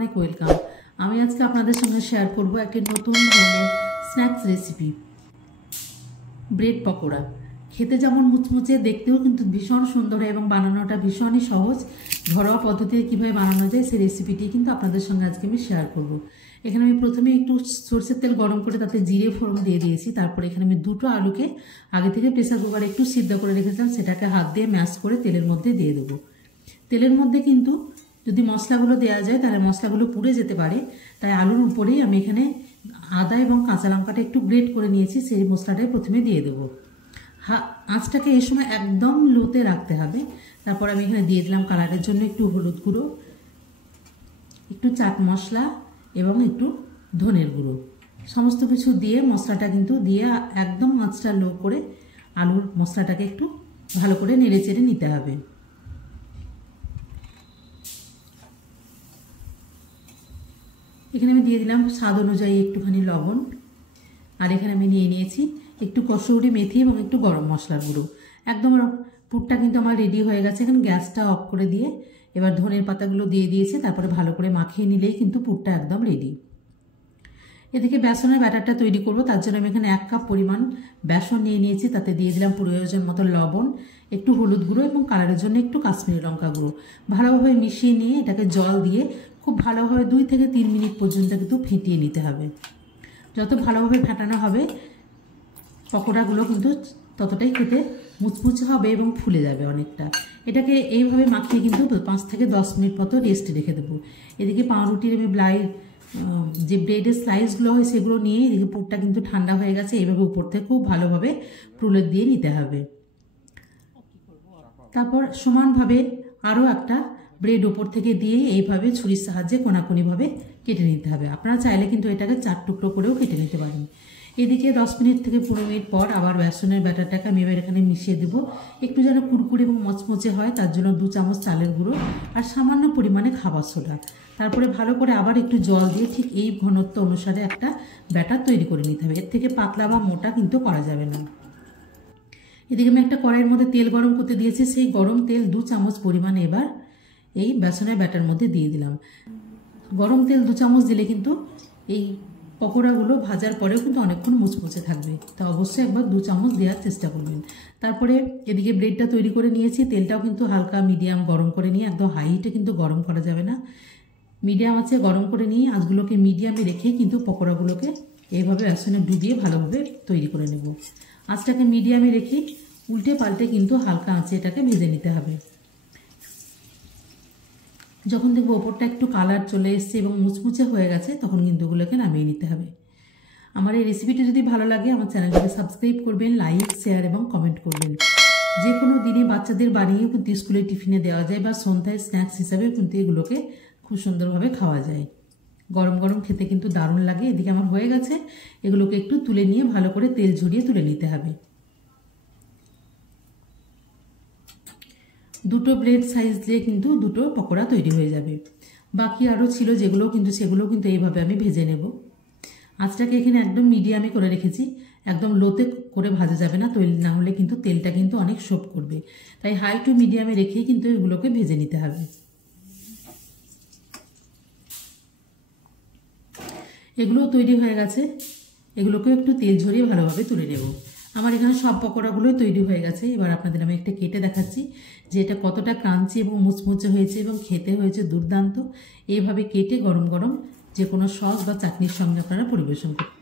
অনেক ওয়েলকাম। আমি আজকে আপনাদের সঙ্গে শেয়ার করব একটি নতুন ধরনের স্ন্যাক্স রেসিপি, ব্রেড পকোড়া। খেতে যেমন মুচমুচে, দেখতেও কিন্তু ভীষণ সুন্দর এবং বানানোটা ভীষণই সহজ। ঘরোয়া পদ্ধতিতে কীভাবে বানানো যায় সেই রেসিপিটি কিন্তু আপনাদের সঙ্গে আজকে আমি শেয়ার করব। এখানে আমি প্রথমে একটু সরষের তেল গরম করে তাতে জিরে ফোড়ন দিয়ে দিয়েছি। তারপরে এখানে আমি দুটো আলুকে আগে থেকে প্রেসার কুকারে একটু সিদ্ধ করে রেখেছিলাম, সেটাকে হাত দিয়ে ম্যাশ করে তেলের মধ্যে দিয়ে দেবো। তেলের মধ্যে কিন্তু যদি মশলাগুলো দেওয়া যায় তাহলে মশলাগুলো পুড়ে যেতে পারে, তাই আলুর উপরেই আমি এখানে আদা এবং কাঁচা লঙ্কাটা একটু গ্রেট করে নিয়েছি, সেই মশলাটাই প্রথমে দিয়ে দেবো। আঁচটাকে এই সময় একদম লোতে রাখতে হবে। তারপর আমি এখানে দিয়ে দিলাম কালারের জন্য একটু হলুদ গুঁড়ো, একটু চাট মশলা এবং একটু ধনের গুঁড়ো। সমস্ত কিছু দিয়ে মশলাটা কিন্তু দিয়ে একদম আঁচটা লো করে আলুর মশলাটাকে একটু ভালো করে নেড়ে চেড়ে নিতে হবে। এখানে আমি দিয়ে দিলাম স্বাদ অনুযায়ী একটুখানি লবণ, আর এখানে আমি নিয়ে নিয়েছি একটু কসুরি মেথি এবং একটু গরম মশলার গুঁড়ো। একদম পুরটা কিন্তু আমার রেডি হয়ে গেছে। এখানে গ্যাসটা অফ করে দিয়ে এবার ধনের পাতাগুলো দিয়ে দিয়েছি, তারপরে ভালো করে মাখিয়ে নিলেই কিন্তু পুরটা একদম রেডি। এদিকে বেসনের ব্যাটারটা তৈরি করব, তার জন্য আমি এখানে 1 কাপ পরিমাণ বেসন নিয়ে নিয়েছি। তাতে দিয়ে দিলাম প্রয়োজন মতো লবণ, একটু হলুদ গুঁড়ো এবং কালারের জন্য একটু কাশ্মীরি লঙ্কা গুঁড়ো। ভালোভাবে মিশিয়ে নিয়ে এটাকে জল দিয়ে খুব ভালোভাবে 2 থেকে 3 মিনিট পর্যন্ত কিন্তু ফেটিয়ে নিতে হবে। যত ভালোভাবে ফেটানো হবে পকোড়াগুলো কিন্তু ততটাই খেতে মুচমুচে হবে এবং ফুলে যাবে অনেকটা। এটাকে এইভাবে মাখিয়ে কিন্তু 5 থেকে 10 মিনিট মতো রেস্টে রেখে দেবো। এদিকে পাউরুটির আমি যে ব্রেডের স্লাইসগুলো হয় সেগুলো নিয়ে এদিকে পুরটা কিন্তু ঠান্ডা হয়ে গেছে। এইভাবে উপর থেকে খুব ভালোভাবে প্রলেপ দিয়ে নিতে হবে। তারপর সমানভাবে আরও একটা ব্রেড ওপর থেকে দিয়ে এইভাবে ছুরির সাহায্যে কোনাকুনিভাবে কেটে নিতে হবে। আপনারা চাইলে কিন্তু এটাকে 4 টুকরো করেও কেটে নিতে পারেন। এদিকে 10 মিনিট থেকে 15 মিনিট পর আবার বেসনের ব্যাটারটাকে আমি এবার এখানে মিশিয়ে দেবো। একটু যেন কুড়কুড়ে এবং মচমচে হয় তার জন্য 2 চামচ চালের গুঁড়ো আর সামান্য পরিমাণে খাবার সোডা। তারপরে ভালো করে আবার একটু জল দিয়ে ঠিক এই ঘনত্ব অনুসারে একটা ব্যাটার তৈরি করে নিতে হবে। এর থেকে পাতলা বা মোটা কিন্তু করা যাবে না। এদিকে আমি একটা কড়াইয়ের মধ্যে তেল গরম করতে দিয়েছি, সেই গরম তেল 2 চামচ পরিমাণে এবার এই বেসনের ব্যাটার মধ্যে দিয়ে দিলাম। গরম তেল 2 চামচ দিলে কিন্তু এই পকোড়াগুলো ভাজার পরেও কিন্তু অনেকক্ষণ মুচমুচে থাকবে, তো অবশ্যই একবার 2 চামচ দেওয়ার চেষ্টা করবেন। তারপরে এদিকে ব্রেডটা তৈরি করে নিয়েছি। তেলটাও কিন্তু হালকা মিডিয়াম গরম করে নিয়ে, একদম হাই হিটে কিন্তু গরম করা যাবে না, মিডিয়াম আছে গরম করে নিয়ে আঁচগুলোকে মিডিয়ামে রেখে কিন্তু পকোড়াগুলোকে এইভাবে বেসনে ডুবিয়ে ভালোভাবে তৈরি করে নেব। আঁচটাকে মিডিয়ামে রেখে উল্টে পাল্টে কিন্তু হালকা আঁচে এটাকে ভেজে নিতে হবে। যখন দেখবো ওপরটা একটু কালার চলে এসছে এবং মুচমুচে হয়ে গেছে তখন কিন্তু ওগুলোকে নামিয়ে নিতে হবে। আমার এই রেসিপিটি যদি ভালো লাগে আমার চ্যানেলটিকে সাবস্ক্রাইব করবেন, লাইক, শেয়ার এবং কমেন্ট করবেন। যে কোনো দিনে বাচ্চাদের বানিয়েও কিন্তু স্কুলে টিফিনে দেওয়া যায় বা সন্ধ্যায় স্ন্যাক্স হিসাবেও কিন্তু এগুলোকে খুব সুন্দরভাবে খাওয়া যায়। গরম গরম খেতে কিন্তু দারুণ লাগে। এদিকে আমার হয়ে গেছে, এগুলোকে একটু তুলে নিয়ে ভালো করে তেল ঝরিয়ে তুলে নিতে হবে। 2টো ব্রেড সাইজ দিয়ে কিন্তু 2টো পকোড়া তৈরি হয়ে যাবে। বাকি আরও ছিল সেগুলোও কিন্তু এইভাবে আমি ভেজে নেব। আঁচটাকে এখানে একদম মিডিয়ামে করে রেখেছি, একদম লোতে করে ভাজা যাবে না, তৈরি না হলে কিন্তু তেলটা কিন্তু অনেক শোপ করবে। তাই হাই টু মিডিয়ামে রেখেই কিন্তু এগুলোকে ভেজে নিতে হবে। এগুলোও তৈরি হয়ে গেছে, এগুলোকেও একটু তেল ঝরিয়ে ভালোভাবে তুলে নেব। আমার এখানে সব পকোড়াগুলোই তৈরি হয়ে গেছে। এবার আপনাদের আমি একটা কেটে দেখাচ্ছি যে এটা কতটা ক্রাঞ্চি এবং মুচমুচে হয়েছে এবং খেতে হয়েছে দুর্দান্ত। এইভাবে কেটে গরম গরম যে কোনো সস বা চাটনির সঙ্গে আপনারা পরিবেশন করুন।